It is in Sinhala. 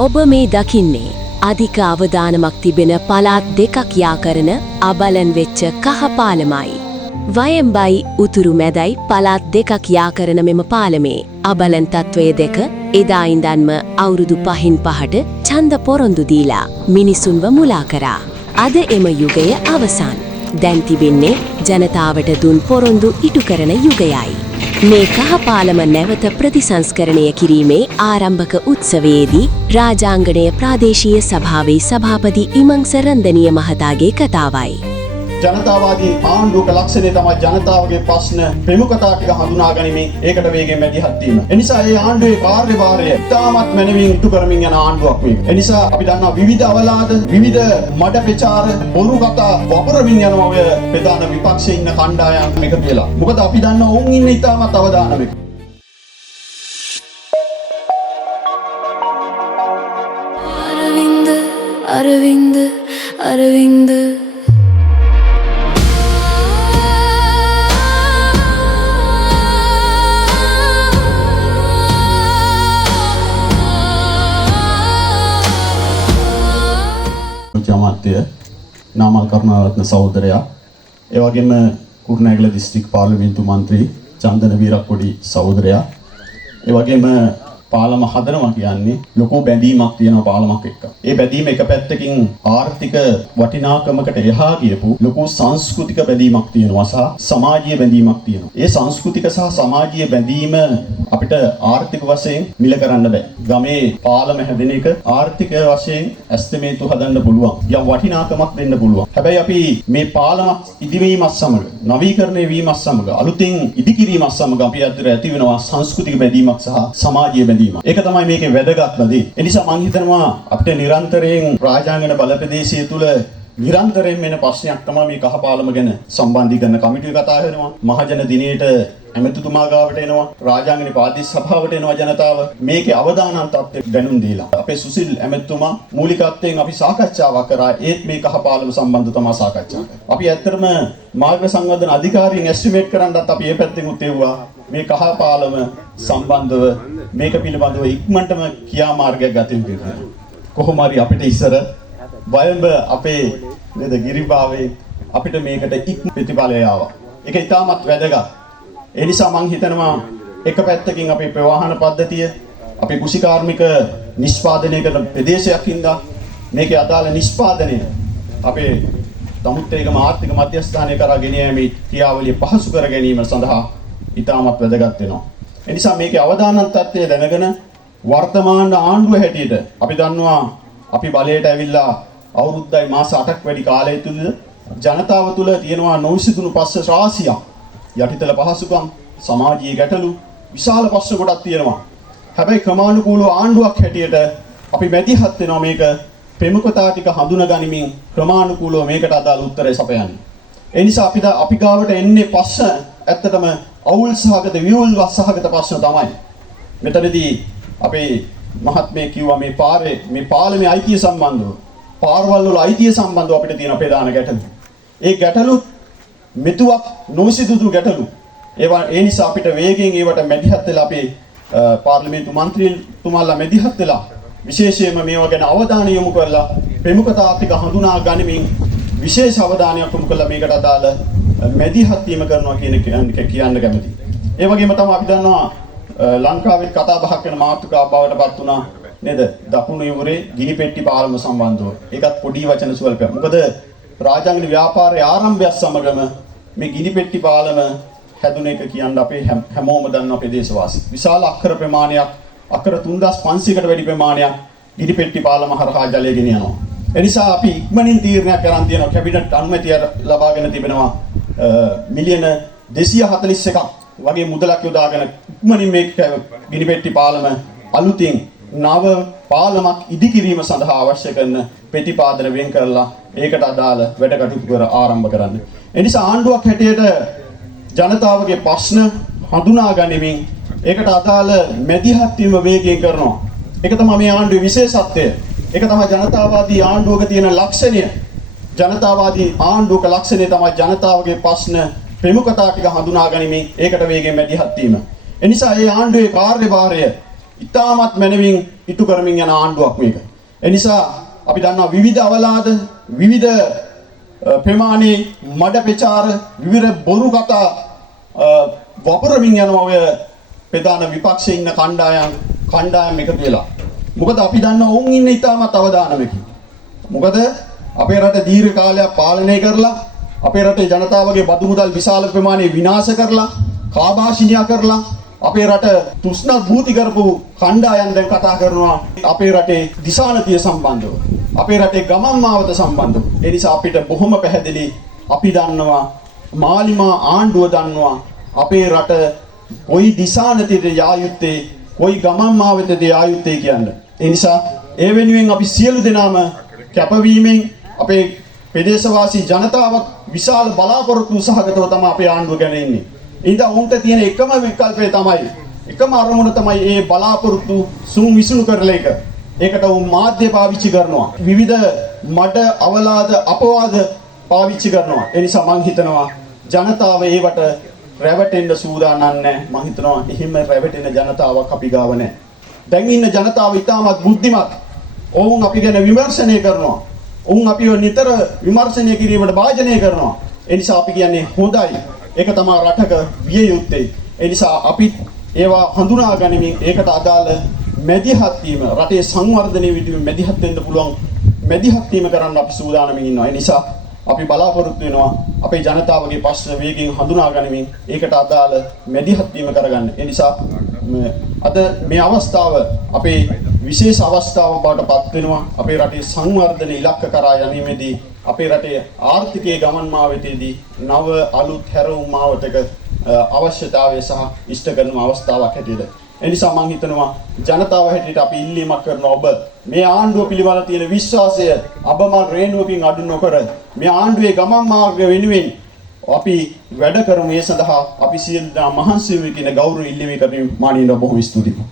ඔබ මේ දකින්නේ අධික අවදානමක් තිබෙන පළාත් දෙකක් යා කරන අබලන් වෙච්ච කහ පාලමයි. වයඹයි උතුරු මැදයි පළාත් දෙකක් යා කරන මෙම පාලමේ අබලන් තත්වය දෙක එදා ඉඳන්ම අවුරුදු 5න් 5ට ඡන්ද පොරොන්දු දීලා මිනිසුන්ව මුලා කරා. අද එම යුගය අවසන්. දැන් තිබෙන්නේ ජනතාවට දුන් පොරොන්දු ඉටු කරන යුගයයි. මේ කහ පාලම නැවත ප්‍රතිසංස්කරණය කිරීමේ ආරම්භක උත්සවයේදී රාජාංගණය ප්‍රාදේශීය සභාවේ සභාපති ඉමංස රන්දනීය මහතාගේ කතාවයි. ජනතාවාදී ආණ්ඩුවක ලක්ෂණය තමයි ජනතාවගේ ප්‍රශ්න ප්‍රමුඛතා ටික හඳුනා ගැනීම ඒකට වේගෙන් මැදිහත් වීම. එනිසා මේ ආණ්ඩුවේ කාර්යභාරය ඉතාමත් මැනවින් ඉටු කරමින් යන ආණ්ඩුවක් මේක. එනිසා අපි දන්නවා විවිධ අවලාද, විවිධ මඩ ප්‍රචාර, බොරු කතා වපුරමින් යනවා ඔය ප්‍රධාන විපක්ෂයේ ඉන්න කණ්ඩායම් මේක කියලා. මොකද අපි දන්නවා ඔවුන් ඉන්නේ ඉතාමත් අවදානමක. අරවින්ද අරවින්ද අමාත්‍ය නාමල් කරුණාරත්න සහෝදරයා, ඒ වගේම කුරුණෑගල දිස්ත්‍රික් පාර්ලිමේන්තු මන්ත්‍රී චන්දන වීරක්කොඩි සහෝදරයා, ඒ වගේම පාලම හදනවා කියන්නේ ලොකු බැඳීමක් තියෙනවා පාලමක් එක්ක. ඒ බැඳීම එක පැත්තකින් ආර්ථික වටිනාකමකට එහා ගියපු ලොකු සංස්කෘතික බැඳීමක් තියෙනවා සහ සමාජීය බැඳීමක් තියෙනවා. ඒ සංස්කෘතික සහ සමාජීය බැඳීම අපිට ආර්ථික වශයෙන් මිල කරන්න බෑ. ගමේ පාලම හැදෙන එක ආර්ථික වශයෙන් ඇස්තමේතු හදන්න පුළුවන්. යම් වටිනාකමක් දෙන්න පුළුවන්. හැබැයි අපි මේ පාලමක් ඉදිවීමත් සමග, නවීකරණය වීමත් සමග, අලුතින් ඉදිකිරීමත් සමග අපි අතර ඇති වෙනවා සංස්කෘතික බැඳීමක් සහ සමාජීය ඒක තමයි මේකේ වැදගත්ම දේ. ඒ නිසා මම හිතනවා අපිට නිරන්තරයෙන් රාජාංගන බලප්‍රදේශය තුල නිරන්තරයෙන් වෙන ප්‍රශ්නයක් තමයි මේ කහ පාලම ගැන සම්බන්ධීකරණ කමිටුව කතා කරනවා. මහජන දිනේට ඇමතිතුමා ගාවට එනවා, රාජාංගන ප්‍රාදේශ සභාවට එනවා ජනතාව. මේකේ අවදානම් තත්ත්වයට දැනුම් දීලා අපේ සුසිල් ඇමතිතුමා මූලිකත්වයෙන් අපි සාකච්ඡාවක් කරා. ඒත් මේ කහ පාලම සම්බන්ධව තමයි සාකච්ඡා කරන්නේ. අපි ඇත්තටම මාර්ග සංවර්ධන අධිකාරියෙන් එස්ටිමේට් කරන්නත් අපි මේ පැත්තෙන් උත්තේවුවා. මේ කහ පාලම සම්බන්ධව මේක පිළිබඳව ඉක්මනටම ක්‍රියාමාර්ගයක් ගත යුතුයි කියලා. කොහොම හරි අපිට ඉස්සර වයඹ අපේ නේද ගිරිබාවේ අපිට මේකට ඉක්ම ප්‍රතිඵලය ආවා. ඒක ඉතාමත් වැදගත්. ඒ නිසා මම හිතනවා එක පැත්තකින් අපේ ප්‍රවාහන පද්ධතිය, අපේ කුෂිකාර්මික නිෂ්පාදනය කරන ප්‍රදේශයක් හින්දා මේකේ අදාළ නිෂ්පාදනය අපේ සමුද්‍රයේම ආර්ථික මධ්‍යස්ථානය කරා ගෙන යාමේ ක්‍රියාවලිය පහසු කර ගැනීම සඳහා ඉතාමත් වැදගත් වෙනවා. ඒ නිසා මේකේ අවදානම් තත්ත්වය දැනගෙන වර්තමාන ආණ්ඩුව හැටියට අපි දන්නවා අපි බලයට ඇවිල්ලා අවුරුද්දයි මාස 8ක් වැඩි කාලය තුල ජනතාව තුල තියෙනවා නොවිසඳුණු ප්‍රශ්න රාශියක්. යටිතල පහසුකම්, සමාජීය ගැටලු, විශාල ප්‍රශ්න කොටක් තියෙනවා. හැබැයි ක්‍රමානුකූලව ආණ්ඩුවක් හැටියට අපි මැදිහත් වෙනවා මේක ප්‍රමුඛතා ටික හඳුනා ගනිමින් ක්‍රමානුකූලව මේකට අදාළ උත්තරය සපයන්න. ඒ නිසා අපි ගාවට එන්නේ ප්‍රශ්න ඇත්තටම අවුල් සහගත විවුල්වත් සහගත ප්‍රශ්න තමයි. මෙතනදී අපේ මහත්මයා කිව්වා මේ පාලමේ අයිතිය සම්බන්ධව, පාරවල් වල අයිතිය සම්බන්ධව අපිට තියෙන ප්‍රධාන ගැටලු. ඒ ගැටලු මෙතුවක් නොවිසඳුණු ගැටලු. ඒ නිසා අපිට වේගෙන් ඒවට මැදිහත් වෙලා අපේ පාර්ලිමේන්තු මන්ත්‍රීතුමාලා මැදිහත් වෙලා විශේෂයෙන්ම මේවා ගැන අවධානය යොමු කරලා ප්‍රමුඛතා ටික හඳුනා ගනිමින් විශේෂ අවධානයක් යොමු කරලා මේකට අදාළ මැදිහත් වීම කරනවා කියන කියන්න කැමතියි. ඒ වගේම තමයි අපි දන්නවා ලංකාවේ කතා බහක් වෙන මාතෘකාවක් බවට පත් වුණා නේද? දකුණු යුරේ ගිනිපෙට්ටි පාලම සම්බන්ධව. ඒකත් පොඩි වචන සුවල්පයක්. මොකද රාජාංගන ව්‍යාපාරයේ ආරම්භයත් සමගම මේ ගිනිපෙට්ටි පාලම හැදුන එක කියන්නේ අපේ හැමෝම දන්න අපේ දේශවාසී. විශාල අක්කර ප්‍රමාණයක්, අක්කර 3500කට වැඩි ප්‍රමාණයක් ගිනිපෙට්ටි පාලම හරහා ජලය ගෙන යනවා. ඒ නිසා අපි ඉක්මනින් තීරණයක් කරන් තියෙනවා. කැබිනට් අනුමැතිය ලබාගෙන තිබෙනවා මිලියන 241ක් වගේ මුදලක් යොදාගෙන ඉක්මනින් මේ ගිනිපෙට්ටි පාලම අලුතින් නව පාලමක් ඉදිකිරීම සඳහා අවශ්‍ය කරන ප්‍රතිපාදන වෙන් කරලා ඒකට අදාළ වැඩ කටයුතු කර ආරම්භ කරන්න. ඒ නිසා ආණ්ඩුවක් හැටියට ජනතාවගේ ප්‍රශ්න හඳුනා ගැනීමෙන් ඒකට අදාළ මැදිහත් වීම වේගයෙන් කරනවා. ඒක තමයි මේ ආණ්ඩුවේ විශේෂත්වය. ඒක තමයි ජනතාවාදී ආණ්ඩුවක තියෙන ලක්ෂණය. ජනතාවාදී ආණ්ඩුවක ලක්ෂණය තමයි ජනතාවගේ ප්‍රශ්න ප්‍රමුඛතා ටික හඳුනා ගැනීම ඒකට වේගෙන් මැදිහත් වීම. ඒ නිසා මේ ආණ්ඩුවේ කාර්යභාරය ඉතාමත් මැනවින් ඉටු කරමින් යන ආණ්ඩුවක් මේක. ඒ නිසා අපි දන්නවා විවිධ අවලාද විවිධ ප්‍රමාණයේ මඩ ප්‍රචාර විවිධ බොරු කතා වපුරමින් යනවා ඔය ප්‍රධාන විපක්ෂයේ ඉන්න කණ්ඩායම් එකතු වෙලා. මොකද අපි දන්නවා ඔවුන් ඉන්නේ ඉතාමත් අවදානමකින්. මොකද අපේ රට දීර්ඝ කාලයක් පාලනය කරලා අපේ රටේ ජනතාවගේ බදු මුදල් විශාල ප්‍රමාණයේ විනාශ කරලා කාබාෂිනියා කරලා අපේ රට තුෂ්ණා භූති කරපු කණ්ඩායම් දැන් කතා කරනවා අපේ රටේ දිශානතිය සම්බන්ධව අපේ රටේ ගමන් මාවත සම්බන්ධව. ඒ නිසා අපිට බොහොම පැහැදිලි අපි දන්නවා මාලිමා ආණ්ඩුව දන්නවා අපේ රට කොයි දිශානතියට යා යුත්තේ කොයි ගමන් මාවතද යා යුත්තේ කියන්නේ. ඒ නිසා ඒ වෙනුවෙන් අපි සියලු දෙනාම කැපවීමෙන් අපේ ප්‍රදේශවාසී ජනතාවක් විශාල බලාපොරොත්තු සහගතව තමයි අපේ ආණ්ඩුව ගැන ඉන්නේ. ඉතින් උන්ට තියෙන එකම විකල්පය තමයි එකම අරමුණ තමයි මේ බලාපොරොත්තු සුන් විසුණු කරලා එක. ඒකට උන් මාධ්‍ය පාවිච්චි කරනවා. විවිධ මඩ අවලාද අපවාද පාවිච්චි කරනවා. ඒ නිසා මම හිතනවා ජනතාව ඒවට රැවටෙන්න සූදානම් නැහැ. මම හිතනවා එහෙම රැවටෙන ජනතාවක් අපි ගාව නැහැ. දැන් ඉන්න ජනතාව ඉතාමත් බුද්ධිමත්. ඔවුන් අපි ගැන විමර්ශනය කරනවා. ඔවුන් අපිව නිතර විමර්ශනය කිරීමට භාජනය කරනවා. ඒ නිසා අපි කියන්නේ හොඳයි. ඒක තමයි රටක විය යුත්තේ. ඒ නිසා අපි ඒවා හඳුනා ගනිමින් ඒකට අදාළ මැදිහත් වීම රටේ සංවර්ධනයේ විදිහට මැදිහත් වෙන්න පුළුවන් මැදිහත් වීම කරන්න අපි සූදානම්ින් ඉන්නවා. ඒ නිසා අපි බලාපොරොත්තු වෙනවා අපේ ජනතාවගේ ප්‍රශ්න වේගයෙන් හඳුනා ගනිමින් ඒකට අදාළ මැදිහත් වීම කරගන්න. ඒ නිසා අද මේ අවස්ථාව අපේ විශේෂ අවස්ථාවක් බවට පත් වෙනවා. අපේ රටේ සංවර්ධන ඉලක්ක කරා යැනීමේදී අපේ රටේ ආර්ථිකයේ ගමන් මාවතේදී නව අලුත් හැරවුම් මාවතක අවශ්‍යතාවය සහ ඉෂ්ට කරන අවස්ථාවක් හැටියට. ඒ නිසා මම හිතනවා ජනතාව හැටියට අපි ඉල්ලීමක් කරනවා ඔබ මේ ආණ්ඩුව පිළිබඳ තියෙන විශ්වාසය අබමල් රේණුවකින් අඩු නොකර මේ ආණ්ඩුවේ ගමන් මාර්ග වෙනුවෙන් අපි වැඩ කරමු. ඒ සඳහා අපි සියලු දෙනා මහන්සි වෙමු කියන ගෞරව ඉල්ලීම කරමින් මානීය බොහොම ස්තුතියි.